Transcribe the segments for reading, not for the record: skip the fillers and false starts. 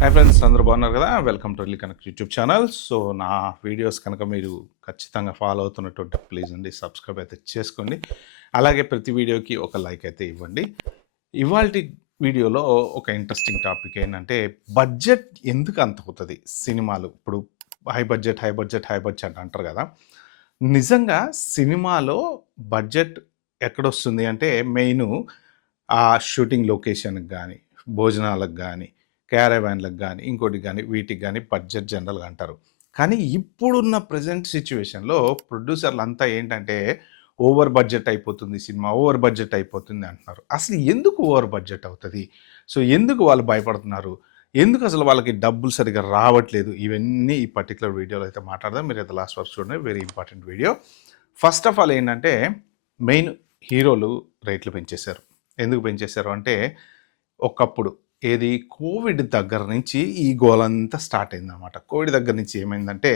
Hi friends, అందరూ బాగున్నారు కదా? Welcome to connect YouTube channel. So నా వీడియోస్ కనుక మీరు ఖచ్చితంగా ఫాలో అవుతున్నట్టు ప్లీజ్ అండి సబ్స్క్రైబ్ అయితే చేసుకోండి. అలాగే ప్రతి వీడియోకి ఒక లైక్ అయితే ఇవ్వండి. ఇవాల్టి వీడియోలో ఒక ఇంట్రెస్టింగ్ టాపిక్ ఏంటంటే, బడ్జెట్ ఎందుకు అంత అవుతుంది సినిమాలు? ఇప్పుడు high budget high budget high budget అంటారు కదా. నిజంగా సినిమాలో బడ్జెట్ ఎక్కడొస్తుంది అంటే మెయిన్ ఆ షూటింగ్ లొకేషన్కి కానీ, భోజనాలకు కానీ, క్యారవాన్లకు కానీ, ఇంకోటికి కానీ, వీటికి కానీ బడ్జెట్ జనరల్గా అంటారు. కానీ ఇప్పుడున్న ప్రజెంట్ సిచ్యువేషన్లో ప్రొడ్యూసర్లు అంతా ఏంటంటే ఓవర్ బడ్జెట్ అయిపోతుంది సినిమా, ఓవర్ బడ్జెట్ అయిపోతుంది అంటున్నారు. అసలు ఎందుకు ఓవర్ బడ్జెట్ అవుతుంది? సో ఎందుకు వాళ్ళు భయపడుతున్నారు? ఎందుకు అసలు వాళ్ళకి డబ్బులు సరిగ్గా రావట్లేదు? ఇవన్నీ ఈ పర్టికులర్ వీడియోలో అయితే మాట్లాడదాం. మీరు అయితే లాస్ట్ వరకు చూడండి, very important video. First of all ఏంటంటే, మెయిన్ హీరోలు రేట్లు పెంచేశారు. ఎందుకు పెంచేశారు అంటే, ఒకప్పుడు ఏది కోవిడ్ దగ్గర నుంచి ఈ గోలంతా స్టార్ట్ అయిందన్నమాట. కోవిడ్ దగ్గర నుంచి ఏమైందంటే,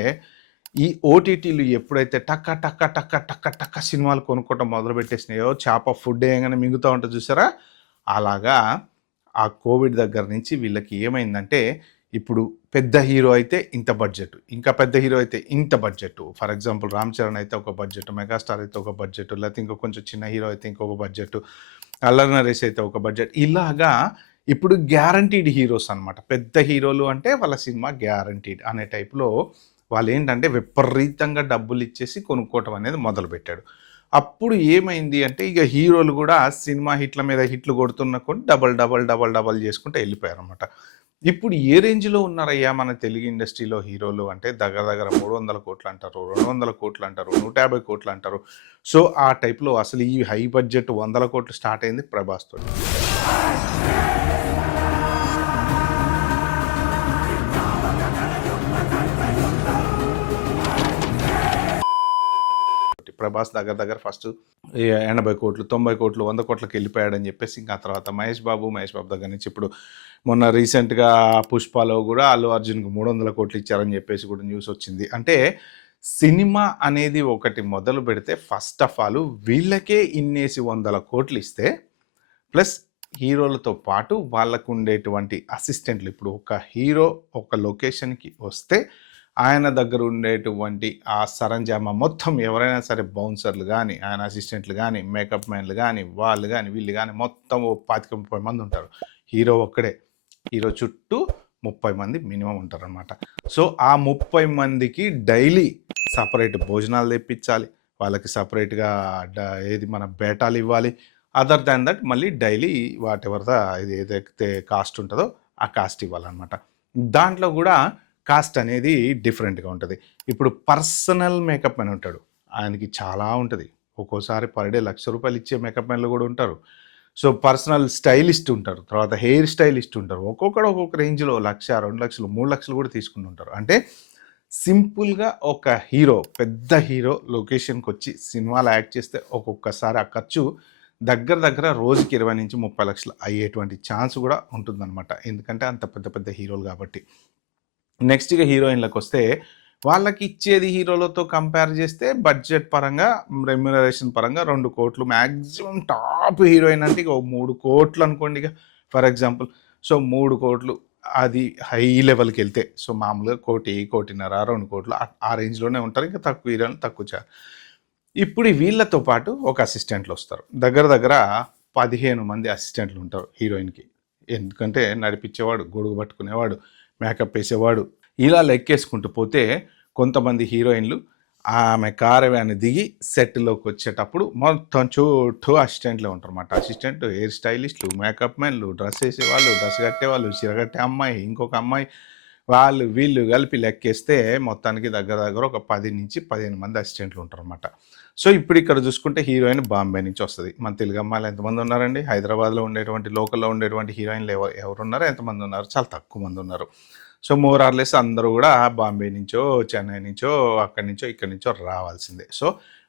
ఈ ఓటీటీలు ఎప్పుడైతే టక్క టక్క టక్క టక్క టక్క సినిమాలు కొనుక్కోవటం మొదలుపెట్టేసినాయో, చేప ఫుడ్ వేయగానే మింగుతూ ఉంటుంది చూసారా, అలాగా ఆ కోవిడ్ దగ్గర నుంచి వీళ్ళకి ఏమైందంటే, ఇప్పుడు పెద్ద హీరో అయితే ఇంత బడ్జెట్, ఇంకా పెద్ద హీరో అయితే ఇంత budget. For example Ram Charan అయితే ఒక బడ్జెట్, మెగాస్టార్ అయితే ఒక బడ్జెట్, లేకపోతే ఇంకో కొంచెం చిన్న హీరో అయితే ఇంకొక బడ్జెట్, అల్లరి నరేష్ అయితే ఒక బడ్జెట్. ఇలాగా ఇప్పుడు గ్యారంటీడ్ హీరోస్ అనమాట. పెద్ద హీరోలు అంటే వాళ్ళ సినిమా గ్యారంటీడ్ అనే టైప్లో వాళ్ళు ఏంటంటే విపరీతంగా డబ్బులు ఇచ్చేసి కొనుక్కోవటం అనేది మొదలుపెట్టాడు. అప్పుడు ఏమైంది అంటే, ఇక హీరోలు కూడా సినిమా హిట్ల మీద హిట్లు కొడుతున్న కొన్ని డబల్ డబల్ డబల్ డబల్ చేసుకుంటూ వెళ్ళిపోయారనమాట. ఇప్పుడు ఏ రేంజ్లో ఉన్నారయ్యా మన తెలుగు ఇండస్ట్రీలో హీరోలు అంటే, దగ్గర దగ్గర 300 కోట్లు అంటారు, 200 కోట్లు అంటారు, 150 కోట్లు అంటారు. సో ఆ టైప్లో అసలు ఈ హై బడ్జెట్ 100 కోట్లు స్టార్ట్ అయింది ప్రభాస్ తోటి. ప్రభాస్ దగ్గర దగ్గర ఫస్ట్ 80 కోట్లు, 90 కోట్లు, 100 కోట్లకి వెళ్ళిపోయాడని చెప్పేసి, ఇంకా తర్వాత మహేష్ బాబు దగ్గర నుంచి ఇప్పుడు మొన్న రీసెంట్గా పుష్పలో కూడా అల్లు అర్జున్కి 300 కోట్లు ఇచ్చారని చెప్పేసి కూడా న్యూస్ వచ్చింది. అంటే సినిమా అనేది ఒకటి మొదలు పెడితే ఫస్ట్ ఆఫ్ ఆల్ వీళ్ళకే ఇన్నేసి 100 కోట్లు ఇస్తే, ప్లస్ హీరోలతో పాటు వాళ్ళకు ఉండేటువంటి అసిస్టెంట్లు, ఇప్పుడు ఒక హీరో ఒక లొకేషన్కి వస్తే ఆయన దగ్గర ఉండేటువంటి ఆ సరంజామా మొత్తం ఎవరైనా సరే, బౌన్సర్లు కానీ, ఆయన అసిస్టెంట్లు కానీ, మేకప్ మ్యాన్లు కానీ, వాళ్ళు కానీ, వీళ్ళు కానీ మొత్తం 25-30 మంది ఉంటారు. హీరో ఒక్కడే, హీరో చుట్టూ 30 మంది మినిమం ఉంటారనమాట. సో ఆ 30 మందికి డైలీ సపరేట్ భోజనాలు తెప్పించాలి, వాళ్ళకి సపరేట్గా ఏది మన బేటాలు ఇవ్వాలి. అదర్ దాన్ దట్ మళ్ళీ డైలీ వాట్ ఎవర్ ఇది ఏదైతే కాస్ట్ ఉంటుందో ఆ కాస్ట్ ఇవ్వాలన్నమాట. దాంట్లో కూడా కాస్ట్ అనేది డిఫరెంట్గా ఉంటుంది. ఇప్పుడు పర్సనల్ మేకప్ మ్యాన్ ఉంటాడు, ఆయనకి చాలా ఉంటుంది. ఒక్కోసారి పర్ డే ₹1,00,000 ఇచ్చే మేకప్ మ్యాన్లు కూడా ఉంటారు. సో పర్సనల్ స్టైలిస్ట్ ఉంటారు, తర్వాత హెయిర్ స్టైలిస్ట్ ఉంటారు. ఒక్కొక్కడు ఒక్కొక్క రేంజ్లో 1,00,000, 2,00,000, 3,00,000 కూడా తీసుకుని ఉంటారు. అంటే సింపుల్గా ఒక హీరో, పెద్ద హీరో లొకేషన్కి వచ్చి సినిమాలో యాక్ట్ చేస్తే ఒక్కొక్కసారి ఆ ఖర్చు దగ్గర దగ్గర రోజుకి 20-30 లక్షలు అయ్యేటువంటి ఛాన్స్ కూడా ఉంటుందన్నమాట. ఎందుకంటే అంత పెద్ద పెద్ద హీరోలు కాబట్టి. నెక్స్ట్గా హీరోయిన్లకు వస్తే, వాళ్ళకి ఇచ్చేది హీరోలతో కంపేర్ చేస్తే బడ్జెట్ పరంగా, రెమ్యునరేషన్ పరంగా 2 కోట్లు మ్యాక్సిమం. టాప్ హీరోయిన్ అంటే ఇక 3 కోట్లు అనుకోండి ఇక ఫర్ ఎగ్జాంపుల్. సో 3 కోట్లు అది హై లెవెల్కి వెళ్తే. సో మామూలుగా 1,00,00,000, 1,50,00,000, 2 కోట్లు ఆ రేంజ్లోనే ఉంటారు. ఇంకా తక్కువ హీరోయిన్ తక్కువ ఇప్పుడు వీళ్ళతో పాటు ఒక అసిస్టెంట్లు వస్తారు. దగ్గర దగ్గర 15 మంది అసిస్టెంట్లు ఉంటారు హీరోయిన్కి. ఎందుకంటే నడిపించేవాడు, గొడుగు పట్టుకునేవాడు, మేకప్ వేసేవాడు, ఇలా లెక్కేసుకుంటూ పోతే కొంతమంది హీరోయిన్లు ఆమె కారవాన్ని దిగి సెట్లోకి వచ్చేటప్పుడు మొత్తం చుట్టూ అసిస్టెంట్లే ఉంటారన్నమాట. అసిస్టెంట్, హెయిర్ స్టైలిస్టులు, మేకప్ మ్యాన్లు, డ్రెస్ వేసేవాళ్ళు, డ్రెస్ కట్టేవాళ్ళు, చీర కట్టే అమ్మాయి, ఇంకొక అమ్మాయి, వాళ్ళు వీళ్ళు కలిపి లెక్కేస్తే మొత్తానికి దగ్గర దగ్గర ఒక 10-15 మంది అసిస్టెంట్లు ఉంటారన్నమాట. సో ఇప్పుడు ఇక్కడ చూసుకుంటే హీరోయిన్ బాంబే నుంచి వస్తుంది. మన తెలుగు అమ్మాయిలు ఎంతమంది ఉన్నారండి? హైదరాబాద్లో ఉండేటువంటి, లోకల్లో ఉండేటువంటి హీరోయిన్లు ఎవరున్నారు? ఎంతమంది ఉన్నారు? చాలా తక్కువ మంది ఉన్నారు. సో మోర్ ఆర్ లెస్ అందరూ కూడా బాంబే నుంచో, చెన్నై నుంచో, అక్కడి నుంచో, ఇక్కడి నుంచో రావాల్సిందే. సో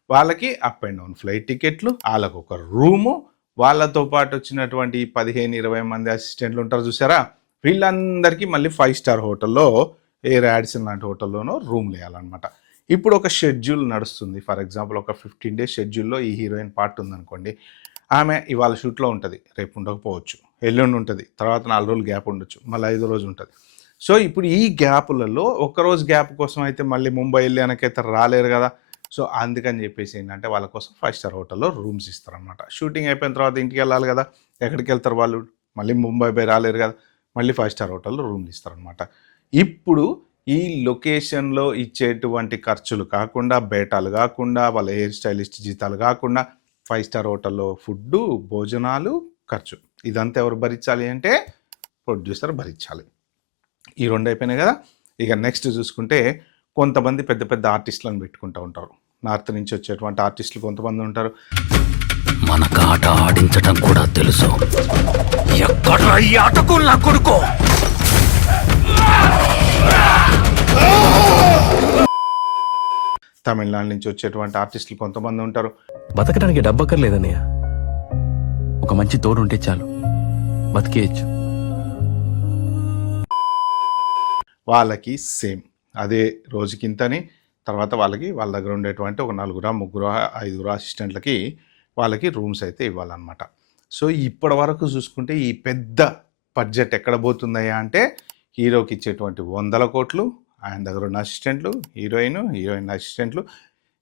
వాళ్ళకి అప్ అండ్ డౌన్ ఫ్లైట్ టికెట్లు, వాళ్ళకు ఒక రూము, వాళ్ళతో పాటు వచ్చినటువంటి 15-20 మంది అసిస్టెంట్లు ఉంటారు చూసారా, వీళ్ళందరికీ మళ్ళీ 5 స్టార్ హోటల్లో, ఏ రాడిసన్ లాంటి హోటల్లోనో రూమ్లు వేయాలన్నమాట. ఇప్పుడు ఒక షెడ్యూల్ నడుస్తుంది. ఫర్ ఎగ్జాంపుల్ ఒక 15 డేస్ షెడ్యూల్లో ఈ హీరోయిన్ పార్ట్ ఉందనుకోండి. ఆమె ఇవాళ షూట్లో ఉంటుంది, రేపు ఉండకపోవచ్చు, ఎల్లుండి ఉంటుంది, తర్వాత 4 రోజులు గ్యాప్ ఉండొచ్చు, మళ్ళీ 5వ రోజు ఉంటుంది. సో ఇప్పుడు ఈ గ్యాపులలో ఒక్కరోజు గ్యాప్ కోసం అయితే మళ్ళీ ముంబై వెళ్ళి వెనకైతే రాలేరు కదా. సో అందుకని చెప్పేసి ఏంటంటే వాళ్ళ కోసం 5 స్టార్ హోటల్లో రూమ్స్ ఇస్తారనమాట. షూటింగ్ అయిపోయిన తర్వాత ఇంటికి వెళ్ళాలి కదా, ఎక్కడికి వెళ్తారు వాళ్ళు, మళ్ళీ ముంబై పోయి రాలేరు కదా, మళ్ళీ 5 స్టార్ హోటల్లో రూమ్లు ఇస్తారనమాట. ఇప్పుడు ఈ లొకేషన్లో ఇచ్చేటువంటి ఖర్చులు కాకుండా, బేటాలు కాకుండా, వాళ్ళ హెయిర్ స్టైలిస్ట్ జీతాలు కాకుండా 5 స్టార్ హోటల్లో ఫుడ్డు, భోజనాలు, ఖర్చు ఇదంతా ఎవరు భరించాలి అంటే ప్రొడ్యూసర్ భరించాలి. ఈ 2 అయిపోయినాయి కదా. ఇక నెక్స్ట్ చూసుకుంటే కొంతమంది పెద్ద పెద్ద ఆర్టిస్టులను పెట్టుకుంటూ ఉంటారు. నార్త్ నుంచి వచ్చేటువంటి ఆర్టిస్టులు కొంతమంది ఉంటారు. మనకు ఆట ఆడించడం కూడా తెలుసు. ఎక్కడ ఈ ఆటకు నా కొడుకో. తమిళనాడు నుంచి వచ్చేటువంటి ఆర్టిస్టులు కొంతమంది ఉంటారు. బతకడానికి డబ్బక్కర్లేదన్నయ్య, ఒక మంచి తోడు ఉంటే చాలు, బతికేయచ్చు. వాళ్ళకి సేమ్ అదే రోజుకింతని, తర్వాత వాళ్ళకి వాళ్ళ దగ్గర ఉండేటువంటి ఒక 4 3 5 అసిస్టెంట్లకి వాళ్ళకి రూమ్స్ అయితే ఇవ్వాలన్నమాట. సో ఇప్పటి వరకు చూసుకుంటే ఈ పెద్ద బడ్జెట్ ఎక్కడ పోతుందయ్యా అంటే హీరోకి ఇచ్చేటువంటి 100 కోట్లు, ఆయన దగ్గర ఉన్న అసిస్టెంట్లు, హీరోయిన్ అసిస్టెంట్లు,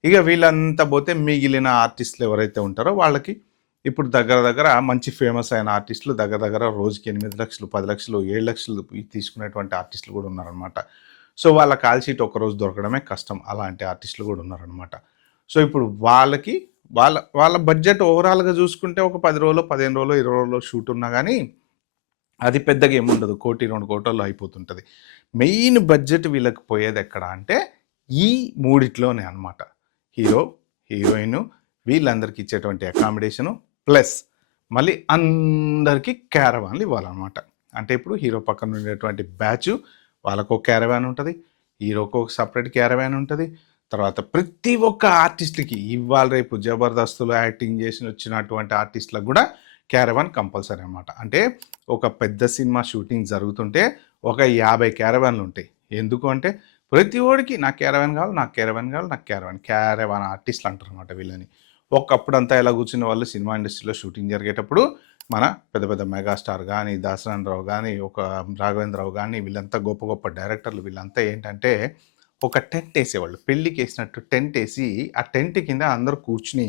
ఇక వీళ్ళంతా పోతే మిగిలిన ఆర్టిస్టులు ఎవరైతే ఉంటారో వాళ్ళకి ఇప్పుడు దగ్గర మంచి ఫేమస్ అయిన ఆర్టిస్టులు దగ్గర రోజుకి 8 లక్షలు, 10 లక్షలు, 7 లక్షలు తీసుకునేటువంటి ఆర్టిస్టులు కూడా ఉన్నారనమాట. సో వాళ్ళ కాల్ షీట్ ఒకరోజు దొరకడమే కష్టం, అలాంటి ఆర్టిస్టులు కూడా ఉన్నారనమాట. సో ఇప్పుడు వాళ్ళకి వాళ్ళ బడ్జెట్ ఓవరాల్గా చూసుకుంటే ఒక 10 రోజులు, 15 రోజులు, 20 రోజులు షూట్ ఉన్నా కానీ అది పెద్దగా ఏముండదు, 1 కోటి 2 కోట్లలో అయిపోతుంటుంది. మెయిన్ బడ్జెట్ వీళ్ళకి పోయేది ఎక్కడ అంటే ఈ మూడిట్లోనే అనమాట. హీరో, హీరోయిన్ వీళ్ళందరికీ ఇచ్చేటువంటి అకామిడేషను ప్లస్ మళ్ళీ అందరికీ క్యారవాన్లు ఇవ్వాలన్నమాట. అంటే ఇప్పుడు హీరో పక్కన ఉండేటువంటి బ్యాచ్ వాళ్ళకు ఒక క్యారవాన్ ఉంటుంది, హీరోకు ఒక సపరేట్ క్యారవాన్ ఉంటుంది. తర్వాత ప్రతి ఒక్క ఆర్టిస్ట్కి ఇవాళ రేపు జబర్దస్తులో యాక్టింగ్ చేసి వచ్చినటువంటి ఆర్టిస్టులకు కూడా క్యారవాన్ కంపల్సరీ అనమాట. అంటే ఒక పెద్ద సినిమా షూటింగ్ జరుగుతుంటే ఒక 50 క్యారవాన్లు ఉంటాయి. ఎందుకు అంటే ప్రతి ఓడికి నాకు క్యారవాన్ కావాలి, నాకు క్యారవాన్ కావాలి, నాకు క్యారవాన్ ఆర్టిస్టులు అంటారు అనమాట వీళ్ళని. ఒకప్పుడంతా ఎలా కూర్చున్న వాళ్ళు సినిమా ఇండస్ట్రీలో షూటింగ్ జరిగేటప్పుడు మన పెద్ద పెద్ద మెగాస్టార్ కానీ, దాసనారాయణరావు కానీ, ఒక రాఘవేంద్రరావు కానీ, వీళ్ళంతా గొప్ప గొప్ప డైరెక్టర్లు వీళ్ళంతా ఏంటంటే ఒక టెంట్ వేసేవాళ్ళు, పెళ్ళికి వేసినట్టు టెంట్ వేసి ఆ టెంట్ కింద అందరూ కూర్చుని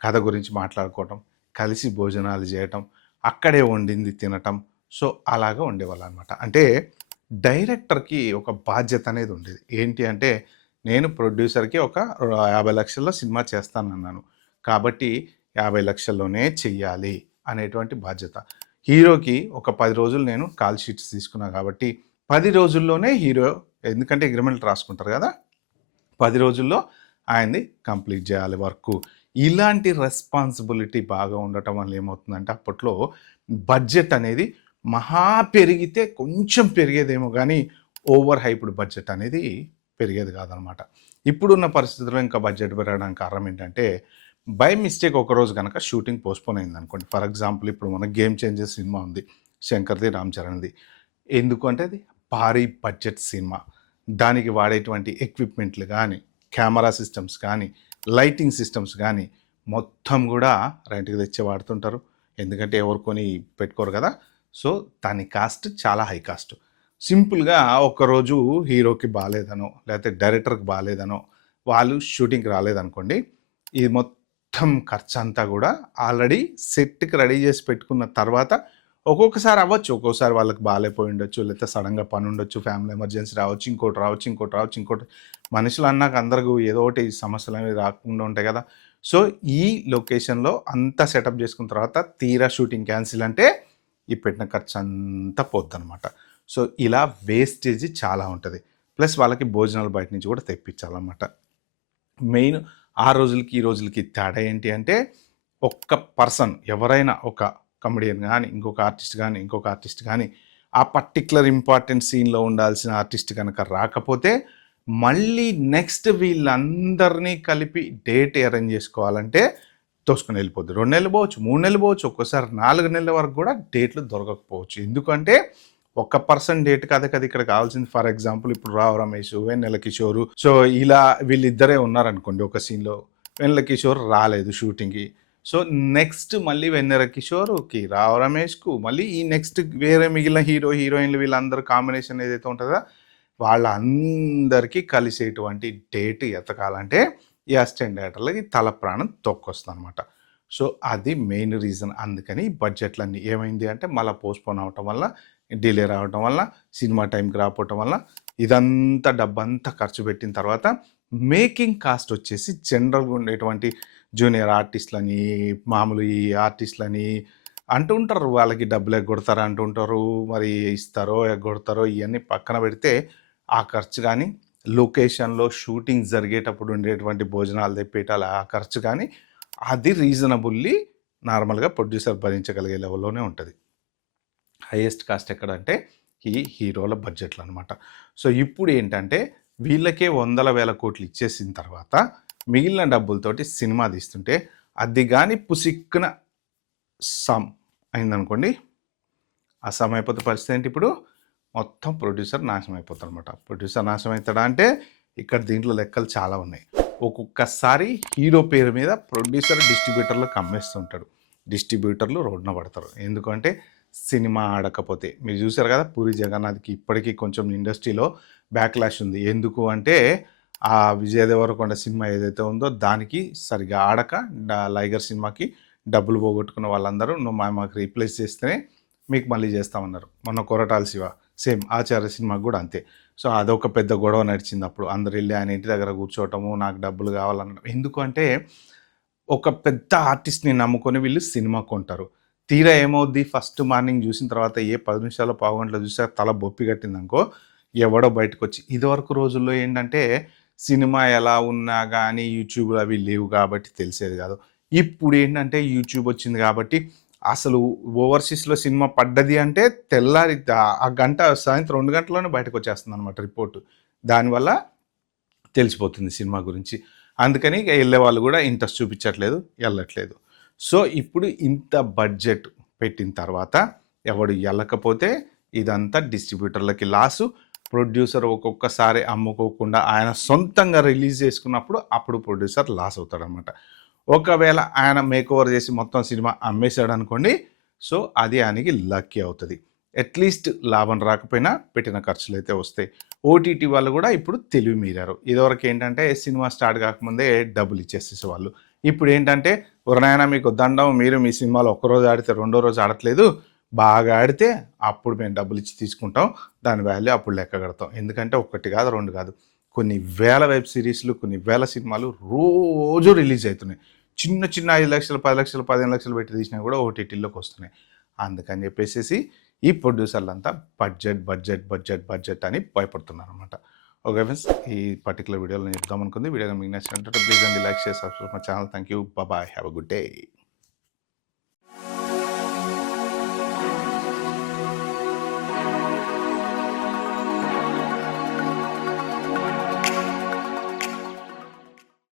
కథ గురించి మాట్లాడుకోవటం, కలిసి భోజనాలు చేయటం, అక్కడే వండింది తినటం. సో అలాగా ఉండేవాళ్ళు అనమాట. అంటే డైరెక్టర్కి ఒక బాధ్యత అనేది ఉండేది. ఏంటి అంటే నేను ప్రొడ్యూసర్కి ఒక 50 లక్షల్లో సినిమా చేస్తానన్నాను కాబట్టి 50 లక్షల్లోనే చెయ్యాలి అనేటువంటి బాధ్యత. హీరోకి ఒక 10 రోజులు నేను కాల్ షీట్స్ తీసుకున్నాను కాబట్టి 10 రోజుల్లోనే హీరో, ఎందుకంటే అగ్రిమెంట్ రాసుకుంటారు కదా, 10 రోజుల్లో ఆయన్ని కంప్లీట్ చేయాలి వర్క్. ఇలాంటి రెస్పాన్సిబిలిటీ బాగా ఉండటం వల్ల ఏమవుతుందంటే అప్పట్లో బడ్జెట్ అనేది మహా పెరిగితే కొంచెం పెరిగేదేమో కానీ ఓవర్ హైప్డ్ బడ్జెట్ అనేది పెరిగేది కాదనమాట. ఇప్పుడున్న పరిస్థితుల్లో ఇంకా బడ్జెట్ పెరగడానికి కారణం ఏంటంటే బై మిస్టేక్ ఒకరోజు కనుక షూటింగ్ పోస్ట్పోన్ అయింది అనుకోండి. ఫర్ ఎగ్జాంపుల్ ఇప్పుడు మన గేమ్ చేంజర్ సినిమా ఉంది, శంకర్ది, రామ్ చరణ్ది. ఎందుకు అంటే అది భారీ బడ్జెట్ సినిమా, దానికి వాడేటువంటి ఎక్విప్మెంట్లు కానీ, కెమెరా సిస్టమ్స్ కానీ, లైటింగ్ సిస్టమ్స్ కానీ మొత్తం కూడా రెంట్కి తెచ్చి వాడుతుంటారు. ఎందుకంటే ఎవరు కొని పెట్టుకోరు కదా. సో దాని కాస్ట్ చాలా హై కాస్ట్. సింపుల్గా ఒక్కరోజు హీరోకి బాగాలేదనో లేకపోతే డైరెక్టర్కి బాగాలేదనో వాళ్ళు షూటింగ్కి రాలేదనుకోండి, ఇది మొత్తం ఖర్చు అంతా కూడా ఆల్రెడీ సెట్కి రెడీ చేసి పెట్టుకున్న తర్వాత ఒక్కొక్కసారి అవ్వచ్చు, ఒక్కోసారి వాళ్ళకి బాగాలేపోయి ఉండొచ్చు, లేకపోతే సడన్గా పని ఉండొచ్చు, ఫ్యామిలీ ఎమర్జెన్సీ రావచ్చు, ఇంకోటి మనుషులు అన్నాక అందరికీ ఏదో ఒకటి సమస్యలు అనేవి రాకుండా ఉంటాయి కదా. సో ఈ లొకేషన్లో అంతా సెటప్ చేసుకున్న తర్వాత తీరా షూటింగ్ క్యాన్సిల్ అంటే ఈ పెట్టిన ఖర్చు అంతా పోద్ది అనమాట. సో ఇలా వేస్టేజ్ చాలా ఉంటుంది. ప్లస్ వాళ్ళకి భోజనాలు బయట నుంచి కూడా తెప్పించాలన్నమాట. మెయిన్ ఆ రోజులకి ఈ రోజులకి తేడా ఏంటి అంటే ఒక్క పర్సన్ ఎవరైనా ఒక కమెడియన్ కానీ, ఇంకొక ఆర్టిస్ట్ కానీ ఆ పర్టిక్యులర్ ఇంపార్టెంట్ సీన్లో ఉండాల్సిన ఆర్టిస్ట్ కనుక రాకపోతే మళ్ళీ నెక్స్ట్ వీళ్ళందరినీ కలిపి డేట్ అరేంజ్ చేసుకోవాలంటే తోసుకొని వెళ్ళిపోద్ది. 2 నెలలు పోవచ్చు, 3 నెలలు పోవచ్చు, ఒక్కోసారి 4 నెలల వరకు కూడా డేట్లు దొరకకపోవచ్చు. ఎందుకంటే ఒక పర్సన్ డేట్ కాదు కదా ఇక్కడ కావాల్సింది. ఫర్ ఎగ్జాంపుల్ ఇప్పుడు రావు రమేష్, వెన్నెల కిషోర్, సో ఇలా వీళ్ళిద్దరే ఉన్నారనుకోండి ఒక సీన్లో. వెన్నెల కిషోర్ రాలేదు షూటింగ్కి, సో నెక్స్ట్ మళ్ళీ వెన్నెల కిషోర్కి, రావు రమేష్కు, మళ్ళీ ఈ నెక్స్ట్ వేరే మిగిలిన హీరోయిన్లు వీళ్ళందరూ కాంబినేషన్ ఏదైతే ఉంటుందో వాళ్ళందరికీ కలిసేటువంటి డేట్ ఎతకాలంటే ఈ అసిస్టెంట్ డైరెక్టర్లకి తల ప్రాణం తొక్కొస్తుంది అనమాట. సో అది మెయిన్ రీజన్. అందుకని బడ్జెట్లన్నీ ఏమైంది అంటే మళ్ళీ పోస్ట్పోన్ అవ్వటం వల్ల, డిలే రావటం వల్ల, సినిమా టైంకి రాకపోవటం వల్ల ఇదంతా డబ్బంతా ఖర్చు పెట్టిన తర్వాత మేకింగ్ కాస్ట్ వచ్చేసి జనరల్గా ఉండేటువంటి జూనియర్ ఆర్టిస్టులని, మామూలు ఈ ఆర్టిస్టులని అంటుంటారు, వాళ్ళకి డబ్బులు ఎగ్గొడతారు అంటుంటారు, మరి ఇస్తారో ఎగ్గొడతారో ఇవన్నీ పక్కన పెడితే ఆ ఖర్చు కానీ, లొకేషన్లో షూటింగ్ జరిగేటప్పుడు ఉండేటువంటి భోజనాలు తెప్పేటాలి ఆ ఖర్చు కానీ అది రీజనబుల్లీ నార్మల్గా ప్రొడ్యూసర్ భరించగలిగే లెవెల్లోనే ఉంటుంది. హైయెస్ట్ కాస్ట్ ఎక్కడంటే ఈ హీరోల బడ్జెట్లు అనమాట. సో ఇప్పుడు ఏంటంటే వీళ్ళకే 100,000 కోట్లు ఇచ్చేసిన తర్వాత మిగిలిన డబ్బులతోటి సినిమా తీస్తుంటే అది కానీ పుసిక్కున సమ్ అయిందనుకోండి, ఆ సమ్ అయిపోతే పరిస్థితి ఏంటి, ఇప్పుడు మొత్తం ప్రొడ్యూసర్ నాశనం అయిపోతాడు అనమాట. ప్రొడ్యూసర్ నాశనం అవుతాడా అంటే ఇక్కడ దీంట్లో లెక్కలు చాలా ఉన్నాయి. ఒక్కొక్కసారి హీరో పేరు మీద ప్రొడ్యూసర్ డిస్ట్రిబ్యూటర్లకు అమ్మేస్తుంటాడు, డిస్ట్రిబ్యూటర్లు రోడ్డున పడతారు. ఎందుకంటే సినిమా ఆడకపోతే మీరు చూసారు కదా, పూరి జగన్నాథ్కి ఇప్పటికీ కొంచెం ఇండస్ట్రీలో బ్యాక్లాష్ ఉంది. ఎందుకు అంటే ఆ విజయ్ దేవరకొండ సినిమా ఏదైతే ఉందో దానికి సరిగా ఆడక లైగర్ సినిమాకి డబ్బులు పోగొట్టుకున్న వాళ్ళందరూ మాకు రీప్లేస్ చేస్తేనే మీకు మళ్ళీ చేస్తామన్నారు. మొన్న కొరటాల శివ సేమ్ ఆచార్య సినిమాకి కూడా అంతే. సో అదొక పెద్ద గొడవ నడిచింది. అప్పుడు అందరు వెళ్ళి ఆయన ఇంటి దగ్గర కూర్చోవటము, నాకు డబ్బులు కావాలన్న. ఎందుకంటే ఒక పెద్ద ఆర్టిస్ట్ని నమ్ముకొని వీళ్ళు సినిమా కొంటారు. తీరా ఏమవుద్ది, ఫస్ట్ మార్నింగ్ చూసిన తర్వాత 10 నిమిషాలు పావు గంటలో చూసా తల బొప్పి కట్టిందనుకో ఎవడో బయటకు వచ్చి. ఇదివరకు రోజుల్లో ఏంటంటే సినిమా ఎలా ఉన్నా కానీ యూట్యూబ్లో అవి లేవు కాబట్టి తెలిసేది కాదు. ఇప్పుడు ఏంటంటే యూట్యూబ్ వచ్చింది కాబట్టి అసలు ఓవర్సీస్లో సినిమా పడ్డది అంటే తెల్లారి ఆ గంట సాయంత్రం 2 గంటల్లోనే బయటకు వచ్చేస్తుంది అనమాట రిపోర్టు. దానివల్ల తెలిసిపోతుంది సినిమా గురించి. అందుకని ఇక వెళ్ళే వాళ్ళు కూడా ఇంట్రెస్ట్ చూపించట్లేదు, వెళ్ళట్లేదు. సో ఇప్పుడు ఇంత బడ్జెట్ పెట్టిన తర్వాత ఎవడు వెళ్ళకపోతే ఇదంతా డిస్ట్రిబ్యూటర్లకి లాసు. ప్రొడ్యూసర్ ఒక్కొక్కసారి అమ్ముకోకుండా ఆయన సొంతంగా రిలీజ్ చేసుకున్నప్పుడు అప్పుడు ప్రొడ్యూసర్ లాస్ అవుతాడనమాట. ఒకవేళ ఆయన మేక్ ఓవర్ చేసి మొత్తం సినిమా అమ్మేశాడు అనుకోండి, సో అది ఆయనకి లక్కీ అవుతుంది. అట్లీస్ట్ లాభం రాకపోయినా పెట్టిన ఖర్చులు అయితే వస్తాయి. ఓటీటీ వాళ్ళు కూడా ఇప్పుడు తెలివి మీరారు. ఇదివరకు ఏంటంటే సినిమా స్టార్ట్ కాకముందే డబ్బులు ఇచ్చేసేసేవాళ్ళు. ఇప్పుడు ఏంటంటే ఎవరినైనా మీకు దండం, మీరు మీ సినిమాలో ఒక్కరోజు ఆడితే రెండో రోజు ఆడట్లేదు, బాగా ఆడితే అప్పుడు మేము డబ్బులు ఇచ్చి తీసుకుంటాం, దాని వాల్యూ అప్పుడు లెక్క కడతాం. ఎందుకంటే 1 కాదు 2 కాదు, కొన్ని వేల వెబ్ సిరీస్లు, కొన్ని వేల సినిమాలు రోజు రిలీజ్ అవుతున్నాయి. చిన్న 5 లక్షలు 10 లక్షలు 15 లక్షలు పెట్టి తీసినా కూడా ఓటీటీలోకి వస్తున్నాయి. అందుకని చెప్పేసి ఈ ప్రొడ్యూసర్లంతా బడ్జెట్ బడ్జెట్ బడ్జెట్ బడ్జెట్ అని భయపడుతున్నారు అనమాట. ఓకే ఫ్రెండ్స్, ఈ పర్టికులర్ వీడియోలో నేను చెప్దాం అనుకుంది. వీడియో మీకు నచ్చినట్టు ప్లీజ్ అండి like, share, subscribe my channel. Thank you, bye, have a good day.